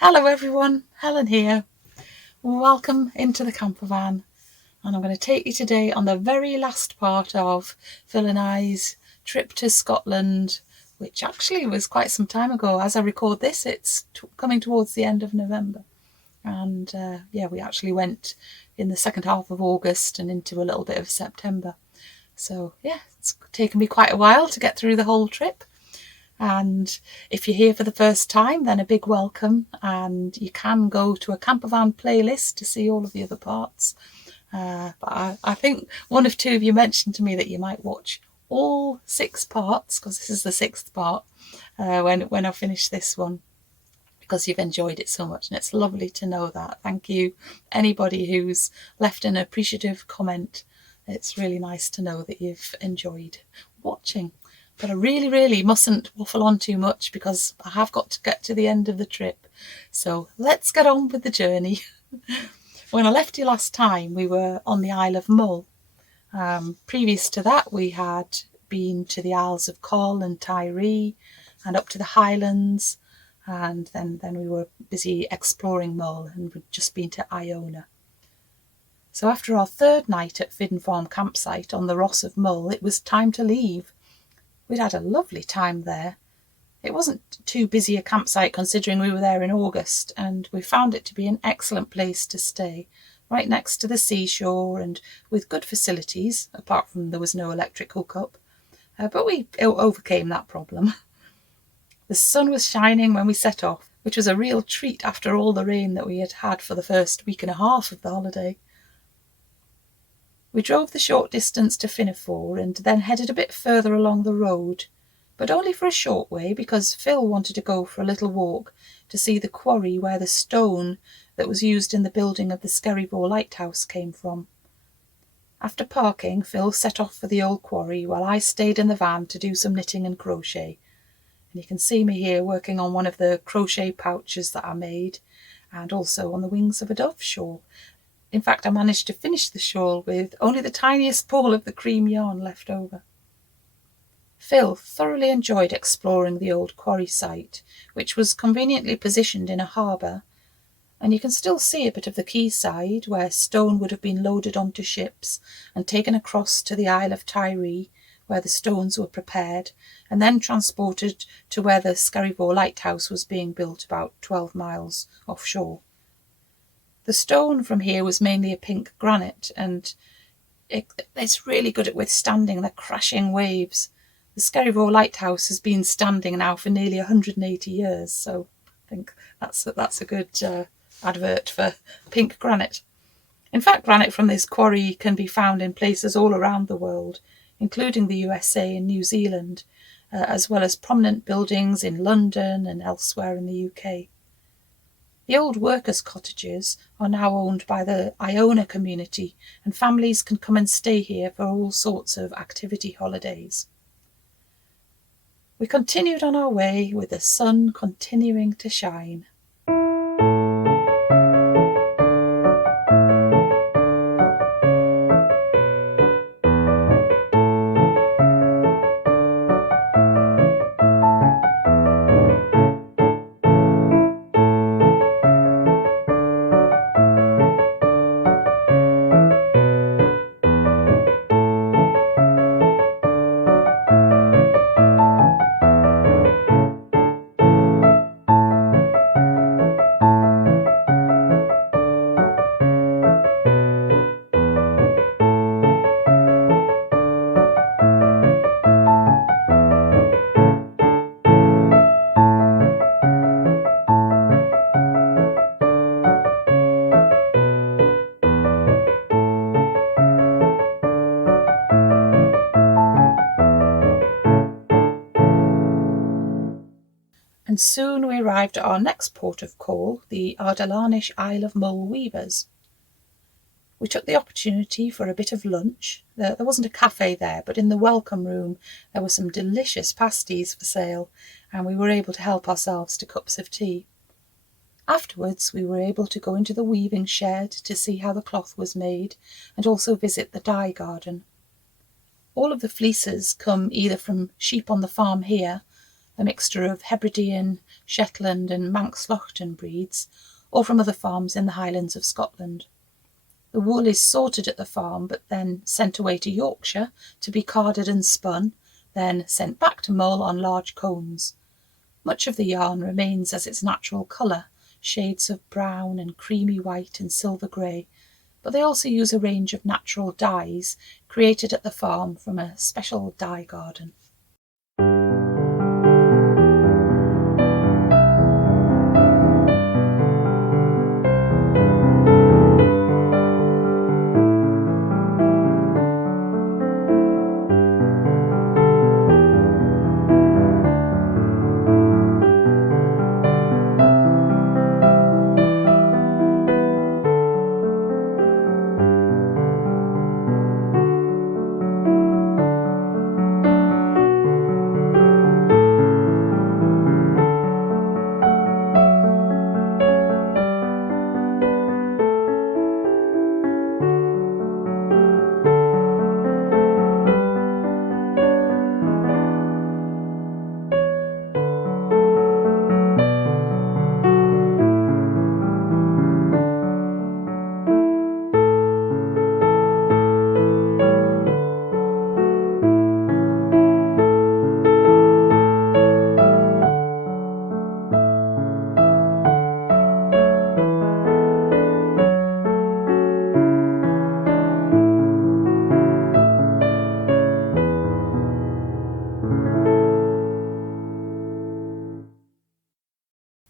Hello everyone, Helen here. Welcome into the campervan, and I'm going to take you today on the very last part of Phil and I's trip to Scotland, which actually was quite some time ago. As I record this, it's coming towards the end of November, and we actually went in the second half of August and into a little bit of September. So yeah, it's taken me quite a while to get through the whole trip. And if you're here for the first time, then a big welcome, and you can go to a Campervan playlist to see all of the other parts. But I think one of two of you mentioned to me that you might watch all 6 parts, because this is the 6th part, when I finish this one, because you've enjoyed it so much, and it's lovely to know that. Thank you, anybody who's left an appreciative comment. It's really nice to know that you've enjoyed watching. But I really mustn't waffle on too much, because I have got to get to the end of the trip. So let's get on with the journey. When I left you last time, we were on the Isle of Mull. Previous to that, we had been to the Isles of Keal and Tiree and up to the Highlands. And then we were busy exploring Mull, and we'd just been to Iona. So after our 3rd night at Fidden Farm campsite on the Ross of Mull, it was time to leave. We'd had a lovely time there. It wasn't too busy a campsite considering we were there in August, and we found it to be an excellent place to stay, right next to the seashore and with good facilities, apart from there was no electric hookup. But we overcame that problem. The sun was shining when we set off, which was a real treat after all the rain that we had had for the first week and a half of the holiday. We drove the short distance to Finnefor and then headed a bit further along the road, but only for a short way, because Phil wanted to go for a little walk to see the quarry where the stone that was used in the building of the Skerryvore lighthouse came from. After parking, Phil set off for the old quarry, while I stayed in the van to do some knitting and crochet. And you can see me here working on one of the crochet pouches that I made, and also on the wings of a dove shawl. In fact, I managed to finish the shawl with only the tiniest ball of the cream yarn left over. Phil thoroughly enjoyed exploring the old quarry site, which was conveniently positioned in a harbour, and you can still see a bit of the quayside where stone would have been loaded onto ships and taken across to the Isle of Tiree, where the stones were prepared, and then transported to where the Skerryvore lighthouse was being built about 12 miles offshore. The stone from here was mainly a pink granite, and it's really good at withstanding the crashing waves. The Skerryvore lighthouse has been standing now for nearly 180 years, so I think that's a good advert for pink granite. In fact, granite from this quarry can be found in places all around the world, including the USA and New Zealand, as well as prominent buildings in London and elsewhere in the UK. The old workers' cottages are now owned by the Iona community, and families can come and stay here for all sorts of activity holidays. We continued on our way with the sun continuing to shine. And soon we arrived at our next port of call, the Ardnamurchan Isle of Mull weavers. We took the opportunity for a bit of lunch. There wasn't a cafe there, but in the welcome room there were some delicious pasties for sale, and we were able to help ourselves to cups of tea. Afterwards, we were able to go into the weaving shed to see how the cloth was made, and also visit the dye garden. All of the fleeces come either from sheep on the farm here, a mixture of Hebridean, Shetland and Manx Lochtan breeds, or from other farms in the Highlands of Scotland. The wool is sorted at the farm, but then sent away to Yorkshire to be carded and spun, then sent back to Mull on large cones. Much of the yarn remains as its natural colour, shades of brown and creamy white and silver grey, but they also use a range of natural dyes created at the farm from a special dye garden.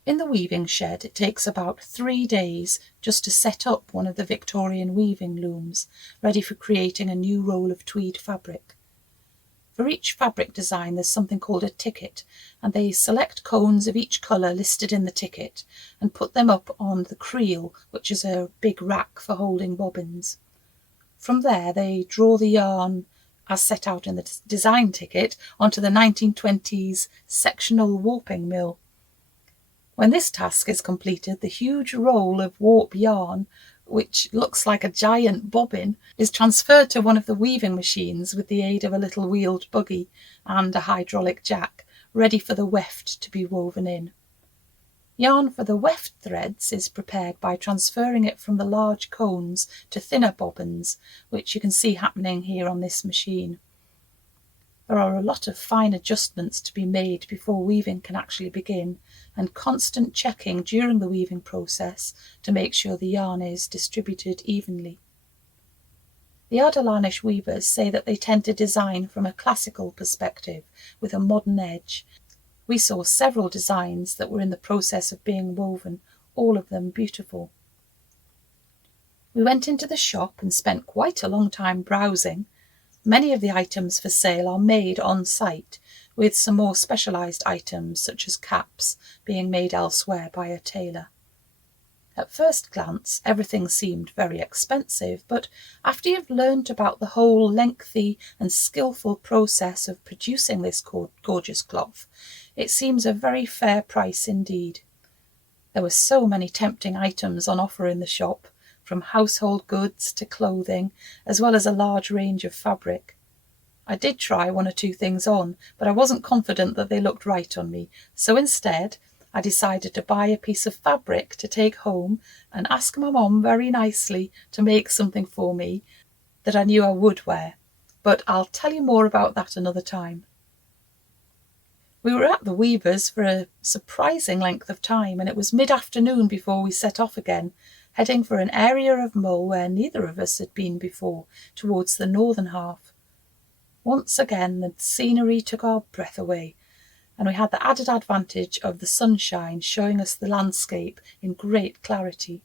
In the weaving shed, it takes about 3 days just to set up one of the Victorian weaving looms, ready for creating a new roll of tweed fabric. For each fabric design, there's something called a ticket, and they select cones of each colour listed in the ticket and put them up on the creel, which is a big rack for holding bobbins. From there, they draw the yarn, as set out in the design ticket, onto the 1920s sectional warping mill. When this task is completed, the huge roll of warp yarn, which looks like a giant bobbin, is transferred to one of the weaving machines with the aid of a little wheeled buggy and a hydraulic jack, ready for the weft to be woven in. Yarn for the weft threads is prepared by transferring it from the large cones to thinner bobbins, which you can see happening here on this machine. There are a lot of fine adjustments to be made before weaving can actually begin, and constant checking during the weaving process to make sure the yarn is distributed evenly. The Ardnamurchan weavers say that they tend to design from a classical perspective with a modern edge. We saw several designs that were in the process of being woven, all of them beautiful. We went into the shop and spent quite a long time browsing. Many of the items for sale are made on site, with some more specialised items such as caps being made elsewhere by a tailor. At first glance, everything seemed very expensive, but after you've learnt about the whole lengthy and skillful process of producing this gorgeous cloth, it seems a very fair price indeed. There were so many tempting items on offer in the shop, from household goods to clothing, as well as a large range of fabric. I did try 1 or 2 things on, but I wasn't confident that they looked right on me, so instead I decided to buy a piece of fabric to take home and ask my mum very nicely to make something for me that I knew I would wear, but I'll tell you more about that another time. We were at the weavers for a surprising length of time, and it was mid-afternoon before we set off again, heading for an area of Mull where neither of us had been before, towards the northern half. Once again the scenery took our breath away, and we had the added advantage of the sunshine showing us the landscape in great clarity.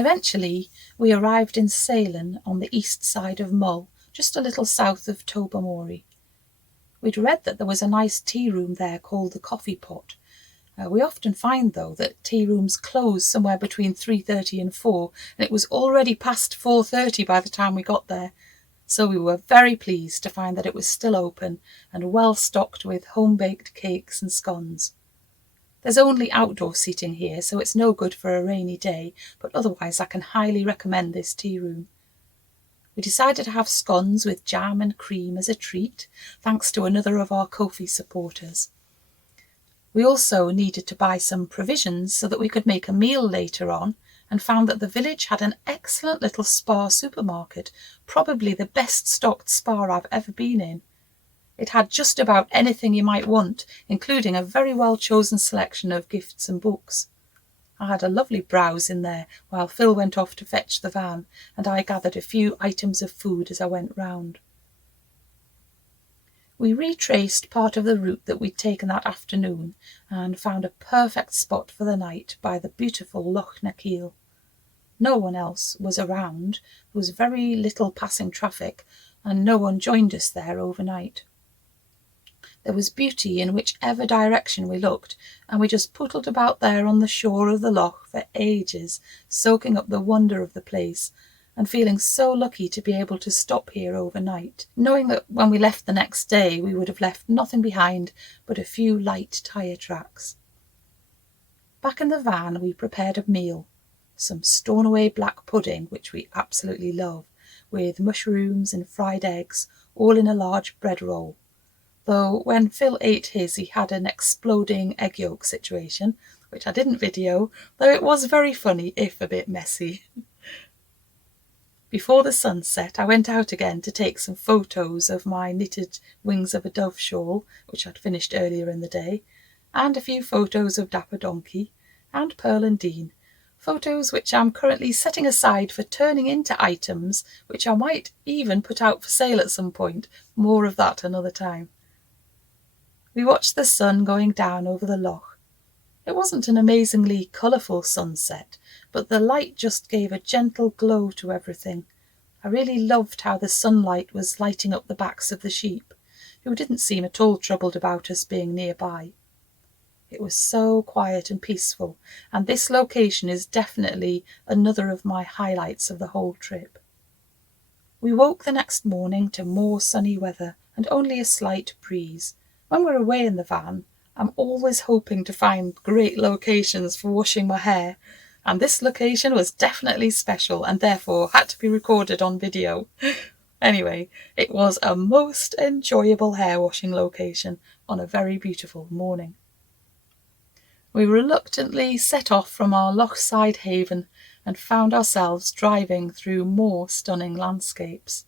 Eventually, we arrived in Salen on the east side of Mull, just a little south of Tobermory. We'd read that there was a nice tea room there called the Coffee Pot. We often find, though, that tea rooms close somewhere between 3:30 and 4, and it was already past 4:30 by the time we got there. So we were very pleased to find that it was still open and well stocked with home-baked cakes and scones. There's only outdoor seating here, so it's no good for a rainy day, but otherwise I can highly recommend this tea room. We decided to have scones with jam and cream as a treat, thanks to another of our Ko-fi supporters. We also needed to buy some provisions so that we could make a meal later on, and found that the village had an excellent little Spar supermarket, probably the best stocked Spar I've ever been in. It had just about anything you might want, including a very well chosen selection of gifts and books. I had a lovely browse in there while Phil went off to fetch the van, and I gathered a few items of food as I went round. We retraced part of the route that we'd taken that afternoon and found a perfect spot for the night by the beautiful Loch Keal. No one else was around, there was very little passing traffic, and no one joined us there overnight. There was beauty in whichever direction we looked, and we just puttled about there on the shore of the loch for ages, soaking up the wonder of the place, and feeling so lucky to be able to stop here overnight, knowing that when we left the next day we would have left nothing behind but a few light tyre tracks. Back in the van we prepared a meal, some Stornoway black pudding, which we absolutely love, with mushrooms and fried eggs, all in a large bread roll. Though when Phil ate his, he had an exploding egg yolk situation, which I didn't video, though it was very funny, if a bit messy. Before the sun set, I went out again to take some photos of my knitted Wings of a Dove shawl, which I'd finished earlier in the day, and a few photos of Dapper Donkey and Pearl and Dean, photos which I'm currently setting aside for turning into items which I might even put out for sale at some point. More of that another time. We watched the sun going down over the loch. It wasn't an amazingly colourful sunset, but the light just gave a gentle glow to everything. I really loved how the sunlight was lighting up the backs of the sheep, who didn't seem at all troubled about us being nearby. It was so quiet and peaceful, and this location is definitely another of my highlights of the whole trip. We woke the next morning to more sunny weather and only a slight breeze. When we're away in the van, I'm always hoping to find great locations for washing my hair, and this location was definitely special and therefore had to be recorded on video. Anyway, it was a most enjoyable hair washing location on a very beautiful morning. We reluctantly set off from our lochside haven and found ourselves driving through more stunning landscapes.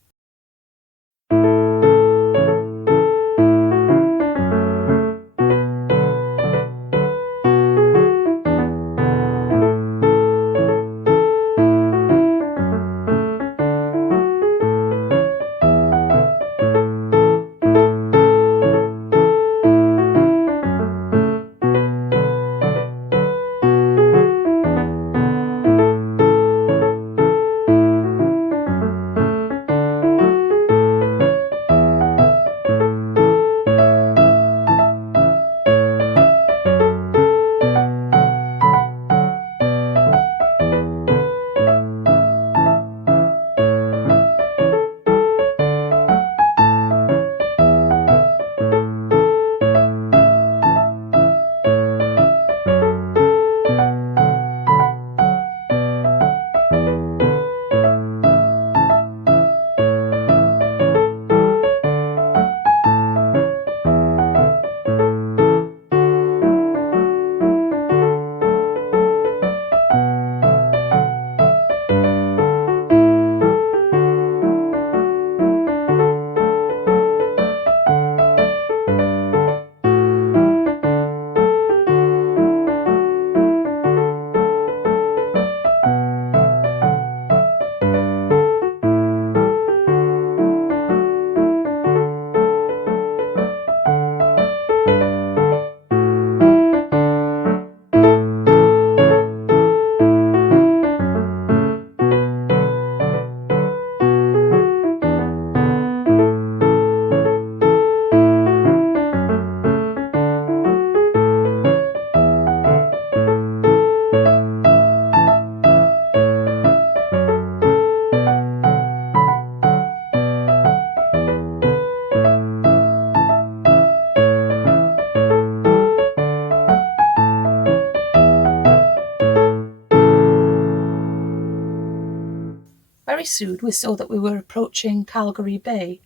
Very soon we saw that we were approaching Calgary Bay,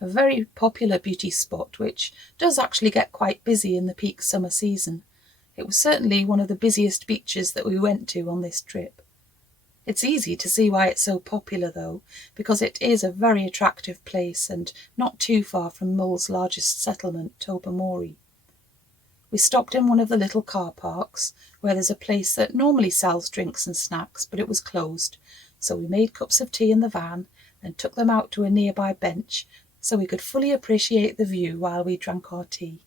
a very popular beauty spot which does actually get quite busy in the peak summer season. It was certainly one of the busiest beaches that we went to on this trip. It's easy to see why it's so popular though, because it is a very attractive place and not too far from Mull's largest settlement, Tobermory. We stopped in one of the little car parks, where there's a place that normally sells drinks and snacks, but it was closed, so we made cups of tea in the van and took them out to a nearby bench so we could fully appreciate the view while we drank our tea.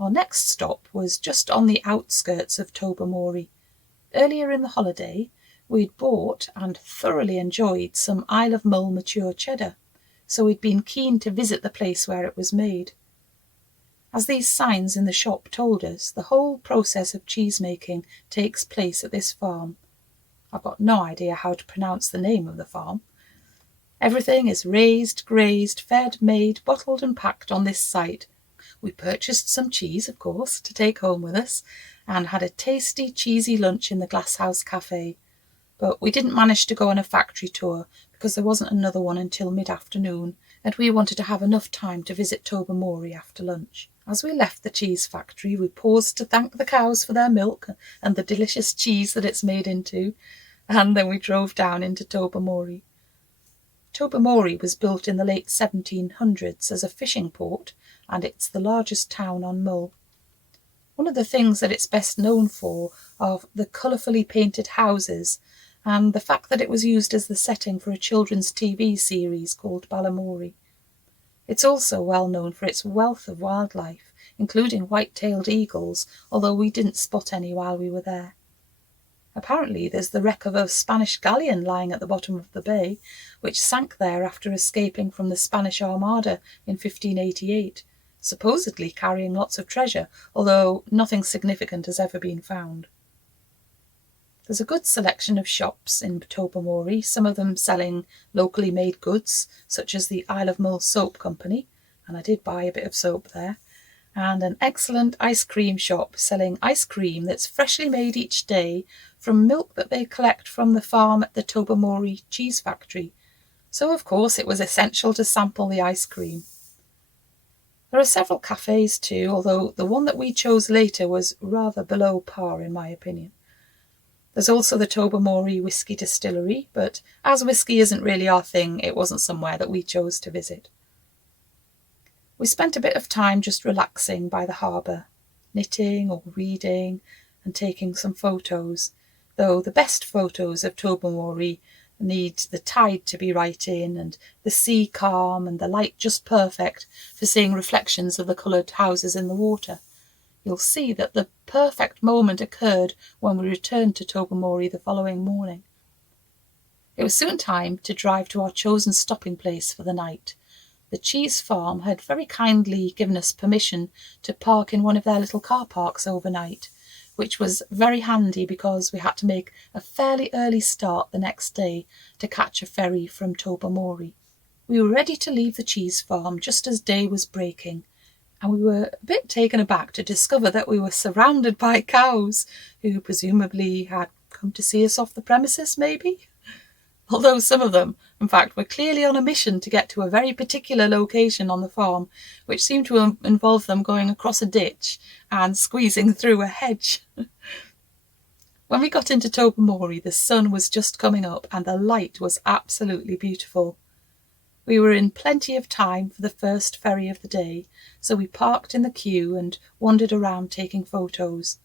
Our next stop was just on the outskirts of Tobermory. Earlier in the holiday, we'd bought and thoroughly enjoyed some Isle of Mull mature cheddar, so we'd been keen to visit the place where it was made. As these signs in the shop told us, the whole process of cheese making takes place at this farm. I've got no idea how to pronounce the name of the farm. Everything is raised, grazed, fed, made, bottled and packed on this site. We purchased some cheese, of course, to take home with us, and had a tasty, cheesy lunch in the Glasshouse Cafe. But we didn't manage to go on a factory tour because there wasn't another one until mid-afternoon, and we wanted to have enough time to visit Tobermory after lunch. As we left the cheese factory, we paused to thank the cows for their milk and the delicious cheese that it's made into, and then we drove down into Tobermory. Tobermory was built in the late 1700s as a fishing port, and it's the largest town on Mull. One of the things that it's best known for are the colourfully painted houses and the fact that it was used as the setting for a children's TV series called Balamory. It's also well known for its wealth of wildlife, including white-tailed eagles, although we didn't spot any while we were there. Apparently there's the wreck of a Spanish galleon lying at the bottom of the bay, which sank there after escaping from the Spanish Armada in 1588, supposedly carrying lots of treasure, although nothing significant has ever been found. There's a good selection of shops in Tobermory, some of them selling locally made goods, such as the Isle of Mull Soap Company, and I did buy a bit of soap there, and an excellent ice cream shop selling ice cream that's freshly made each day from milk that they collect from the farm at the Tobermory cheese factory. So of course it was essential to sample the ice cream. There are several cafes too, although the one that we chose later was rather below par in my opinion. There's also the Tobermory Whisky Distillery, but as whisky isn't really our thing, it wasn't somewhere that we chose to visit. We spent a bit of time just relaxing by the harbour, knitting or reading and taking some photos, though the best photos of Tobermory need the tide to be right in and the sea calm and the light just perfect for seeing reflections of the coloured houses in the water. You'll see that the perfect moment occurred when we returned to Tobermory the following morning. It was soon time to drive to our chosen stopping place for the night. The cheese farm had very kindly given us permission to park in one of their little car parks overnight, which was very handy because we had to make a fairly early start the next day to catch a ferry from Tobermory. We were ready to leave the cheese farm just as day was breaking, and we were a bit taken aback to discover that we were surrounded by cows, who presumably had come to see us off the premises, maybe? Although some of them, in fact, were clearly on a mission to get to a very particular location on the farm, which seemed to involve them going across a ditch and squeezing through a hedge. When we got into Tobermory, the sun was just coming up and the light was absolutely beautiful. We were in plenty of time for the first ferry of the day, so we parked in the queue and wandered around taking photos.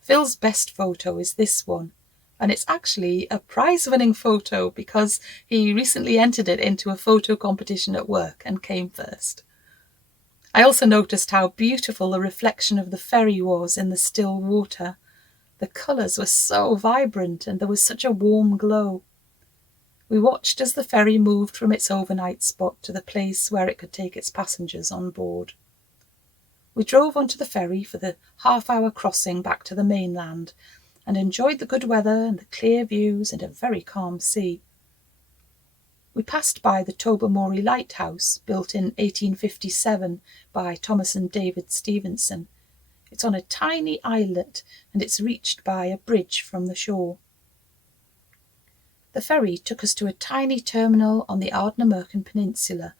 Phil's best photo is this one, and it's actually a prize-winning photo because he recently entered it into a photo competition at work and came first. I also noticed how beautiful the reflection of the ferry was in the still water. The colours were so vibrant and there was such a warm glow. We watched as the ferry moved from its overnight spot to the place where it could take its passengers on board. We drove onto the ferry for the half-hour crossing back to the mainland and enjoyed the good weather and the clear views and a very calm sea. We passed by the Tobermory lighthouse, built in 1857 by Thomas and David Stevenson. It's on a tiny islet and it's reached by a bridge from the shore. The ferry took us to a tiny terminal on the Ardnamurchan peninsula,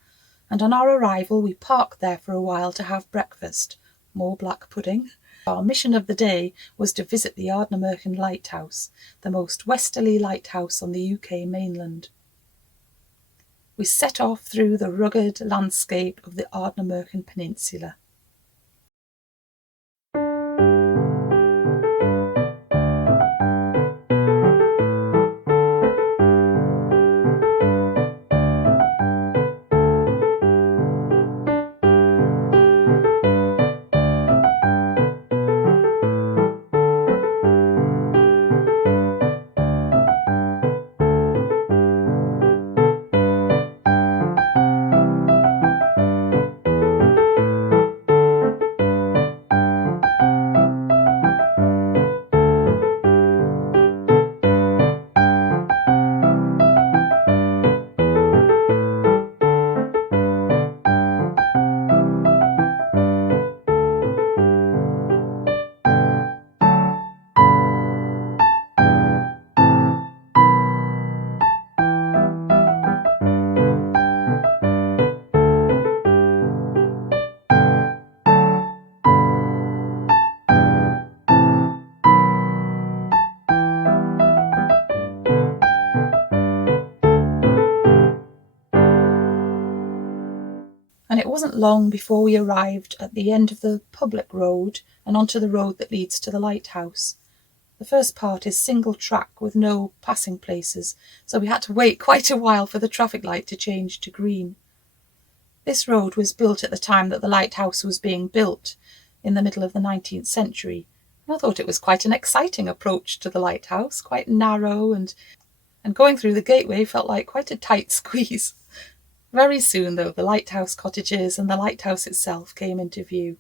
and on our arrival we parked there for a while to have breakfast. More black pudding. Our mission of the day was to visit the Ardnamurchan lighthouse, the most westerly lighthouse on the UK mainland. We set off through the rugged landscape of the Ardnamurchan peninsula. And it wasn't long before we arrived at the end of the public road and onto the road that leads to the lighthouse. The first part is single track with no passing places, so we had to wait quite a while for the traffic light to change to green. This road was built at the time that the lighthouse was being built, in the middle of the 19th century. And I thought it was quite an exciting approach to the lighthouse, quite narrow, and going through the gateway felt like quite a tight squeeze. Very soon, though, the lighthouse cottages and the lighthouse itself came into view.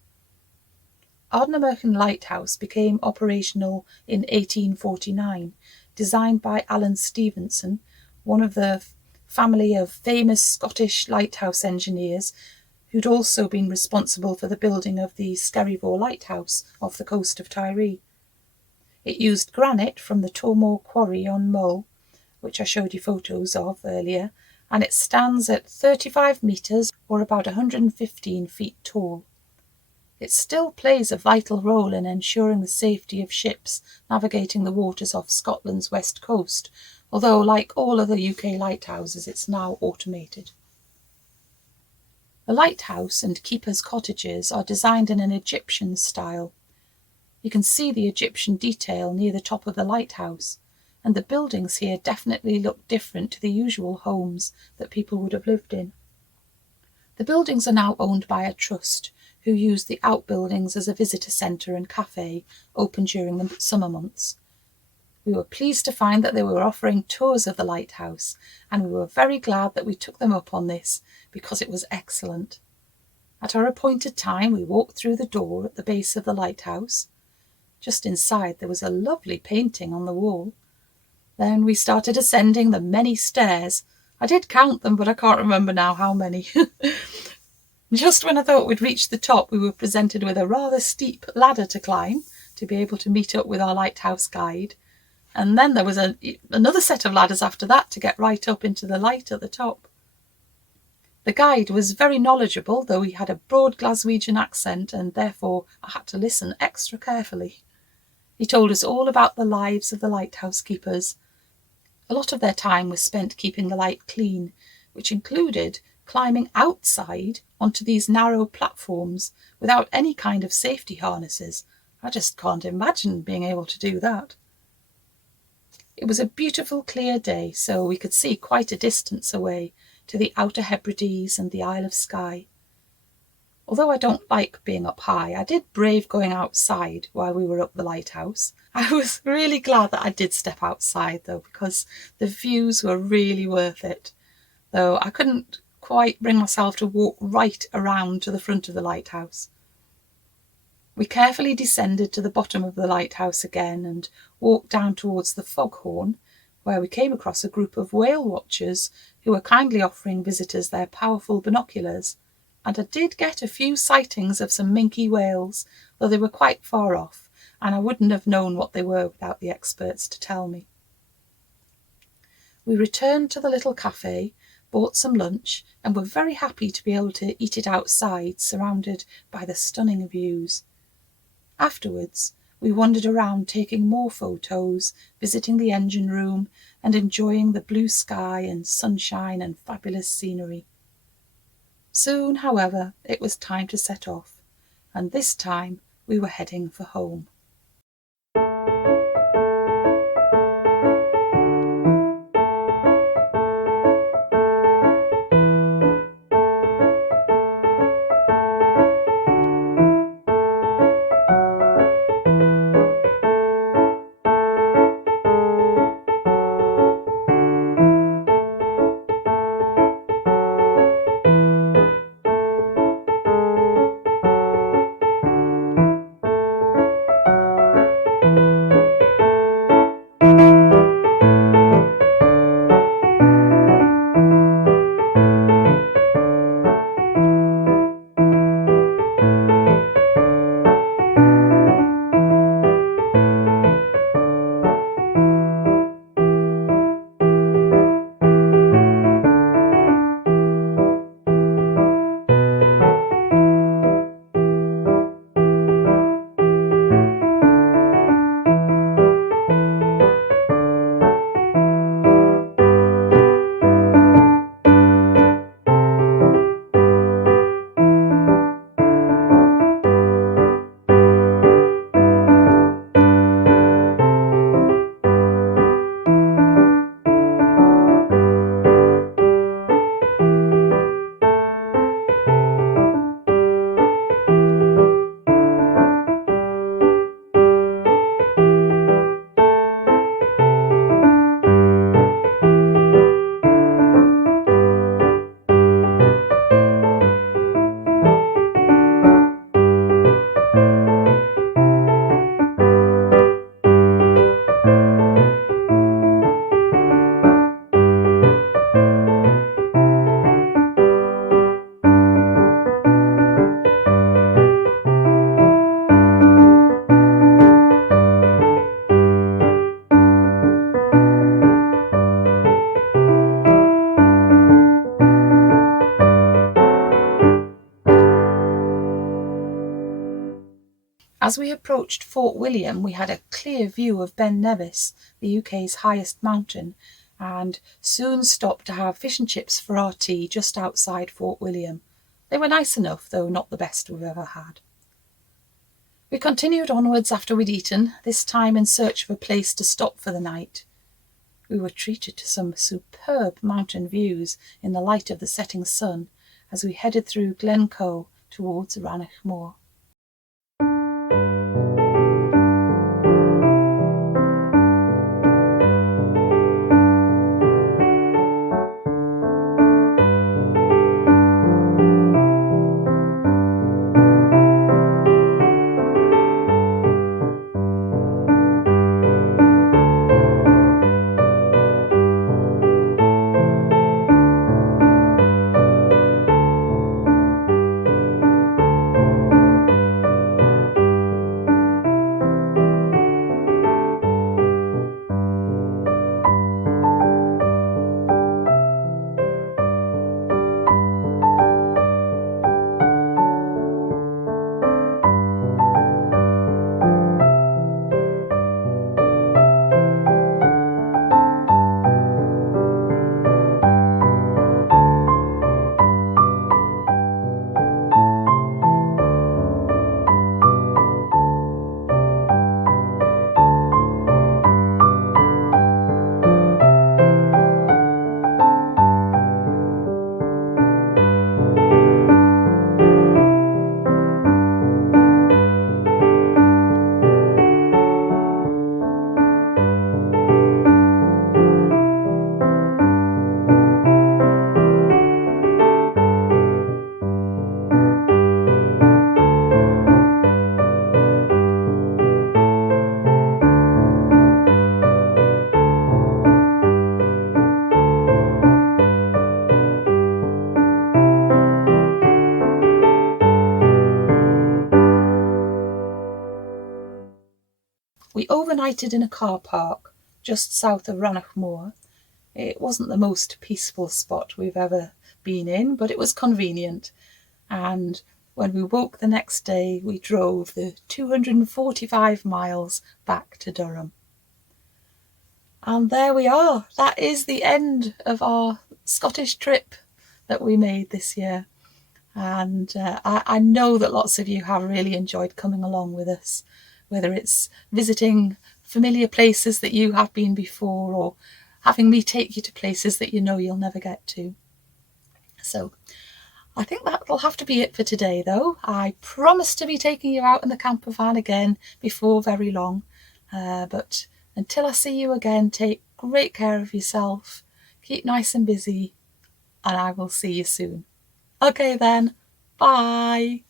Ardnamurchan Lighthouse became operational in 1849, designed by Alan Stevenson, one of the family of famous Scottish lighthouse engineers who'd also been responsible for the building of the Skerryvore Lighthouse off the coast of Tiree. It used granite from the Tobermory Quarry on Mull, which I showed you photos of earlier, and it stands at 35 metres or about 115 feet tall. It still plays a vital role in ensuring the safety of ships navigating the waters off Scotland's west coast, although like all other UK lighthouses it's now automated. The lighthouse and keepers' cottages are designed in an Egyptian style. You can see the Egyptian detail near the top of the lighthouse, and the buildings here definitely look different to the usual homes that people would have lived in. The buildings are now owned by a trust who use the outbuildings as a visitor centre and cafe open during the summer months. We were pleased to find that they were offering tours of the lighthouse, and we were very glad that we took them up on this because it was excellent. At our appointed time we walked through the door at the base of the lighthouse. Just inside there was a lovely painting on the wall. Then we started ascending the many stairs. I did count them, but I can't remember now how many. Just when I thought we'd reached the top, we were presented with a rather steep ladder to climb to be able to meet up with our lighthouse guide. And then there was another set of ladders after that to get right up into the light at the top. The guide was very knowledgeable, though he had a broad Glaswegian accent, and therefore I had to listen extra carefully. He told us all about the lives of the lighthouse keepers. A lot of their time was spent keeping the light clean, which included climbing outside onto these narrow platforms without any kind of safety harnesses. I just can't imagine being able to do that. It was a beautiful clear day, so we could see quite a distance away to the Outer Hebrides and the Isle of Skye. Although I don't like being up high, I did brave going outside while we were up the lighthouse. I was really glad that I did step outside though, because the views were really worth it. Though I couldn't quite bring myself to walk right around to the front of the lighthouse. We carefully descended to the bottom of the lighthouse again and walked down towards the foghorn, where we came across a group of whale watchers who were kindly offering visitors their powerful binoculars. And I did get a few sightings of some minke whales, though they were quite far off, and I wouldn't have known what they were without the experts to tell me. We returned to the little cafe, bought some lunch, and were very happy to be able to eat it outside, surrounded by the stunning views. Afterwards, we wandered around taking more photos, visiting the engine room, and enjoying the blue sky and sunshine and fabulous scenery. Soon, however, it was time to set off, and this time we were heading for home. As we approached Fort William, we had a clear view of Ben Nevis, the UK's highest mountain, and soon stopped to have fish and chips for our tea just outside Fort William. They were nice enough, though not the best we've ever had. We continued onwards after we'd eaten, this time in search of a place to stop for the night. We were treated to some superb mountain views in the light of the setting sun as we headed through Glencoe towards Ardnamurchan. We overnighted in a car park just south of Ardnamurchan, It wasn't the most peaceful spot we've ever been in, but it was convenient. And when we woke the next day, we drove the 245 miles back to Durham. And there we are. That is the end of our Scottish trip that we made this year. And I know that lots of you have really enjoyed coming along with us, whether it's visiting familiar places that you have been before or having me take you to places that you know you'll never get to. So I think that'll have to be it for today, though. I promise to be taking you out in the camper van again before very long. But until I see you again, take great care of yourself, keep nice and busy, and I will see you soon. Okay then, bye.